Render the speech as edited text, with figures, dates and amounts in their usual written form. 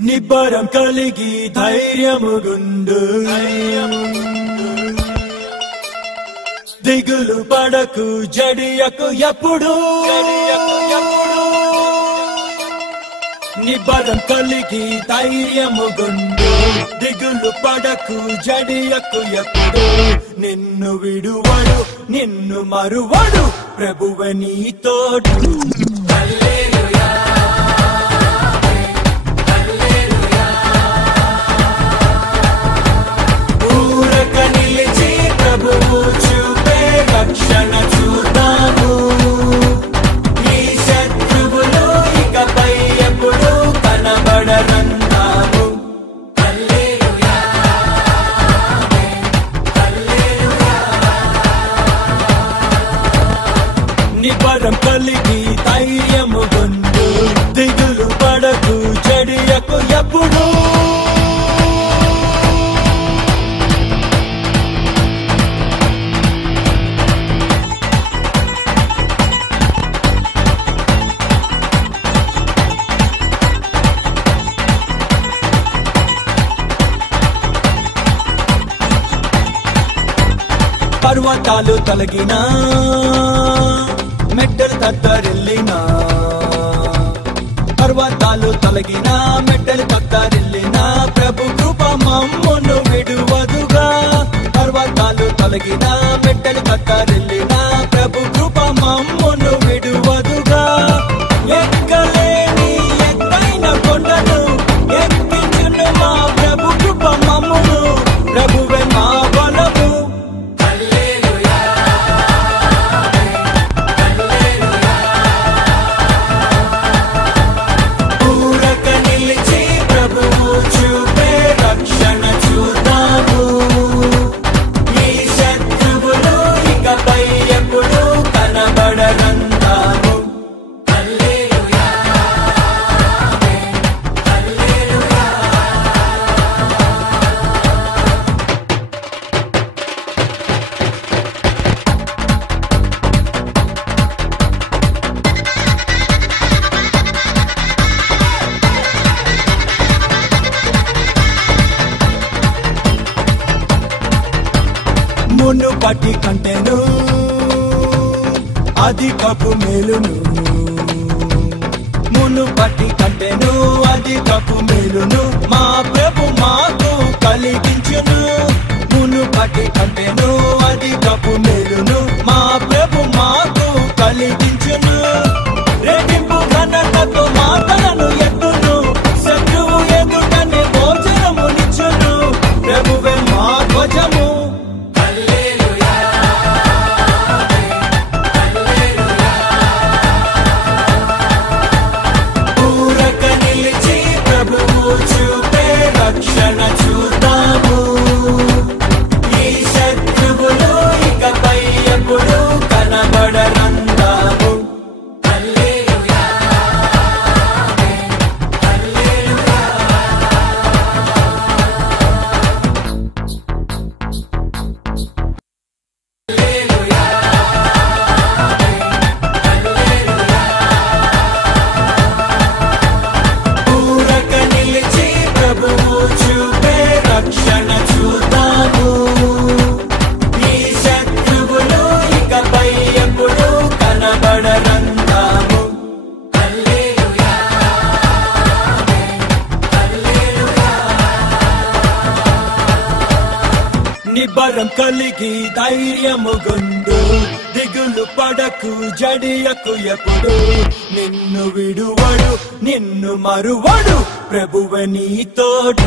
నిబ్బరం కలిగి ధైర్యముగుండు దిగులు పడకు జడియకు ఎప్పుడు నిబ్బరం కలిగి ధైర్యముగుండు దిగులు పడకు జడియకు ఎప్పుడు నిన్ను విడువడు నిన్ను మరువడు ప్రభువే నీ తోడు రక్షణ చూద్దాము ఈ శత్రువులు ఇకపై ఎప్పుడు కనబడరంటాము హల్లెలూయా హల్లెలూయా నిబ్బరం కలిగి ధైర్యముగుండు దిగులు పడకు జడియకు ఎప్పుడు పర్వతాలు తొలగినా మెట్టలు తత్తరిల్లినా పర్వతాలు తొలగినా మెట్టలు తత్తరిల్లినా ప్రభు కృప మమ్మును విడువదుగా పర్వతాలు తొలగినా మెట్టలు తత్తరిల్లినా ప్రభు కృప మమ్మును విడువదుగా ఎక్కలేని ఎత్తైన కొండను ఎక్కించును మా ప్రభు కృప మమ్మును ప్రభువే మా బలము రక్షణ చూద్దాము ఈ శత్రువులు ఇకపై ఎప్పుడు కనబడరంటాము హల్లెలూయా హల్లెలూయా మునుపటి కంటెను అధికపు మేలును మునుపటి కంటెను అధికపు మేలును మా ప్రభు మాకు కలిగించును మునుపటి కంటెను అధికపు మేలును మా ప్రభు మాకు కలిగించును రెట్టింపు ఘనతతో మాటలను ఎత్తును శత్రువు ఎదుటనే భోజనమునిచ్చును ప్రభువే మా ధ్వజము రక్షణ చూద్దాము ఈ శత్రువులు ఇకపై ఎప్పుడు కనబడరంటాము హల్లెలూయా హల్లెలూయా హల్లెలూయా హల్లెలూయా పూరక నిలిచి ప్రభువు చూపే రక్షణ చూద్దాము ఈ శత్రువులు ఇకపై ఎప్పుడు కనబడరంటాము హల్లెలూయా హల్లెలూయా నిబ్బరం కలిగి ధైర్యముగుండు దిగులు పడకు జడియకు ఎప్పుడు నిన్ను విడువడు నిన్ను మరువడు ప్రభువే నీ తోడు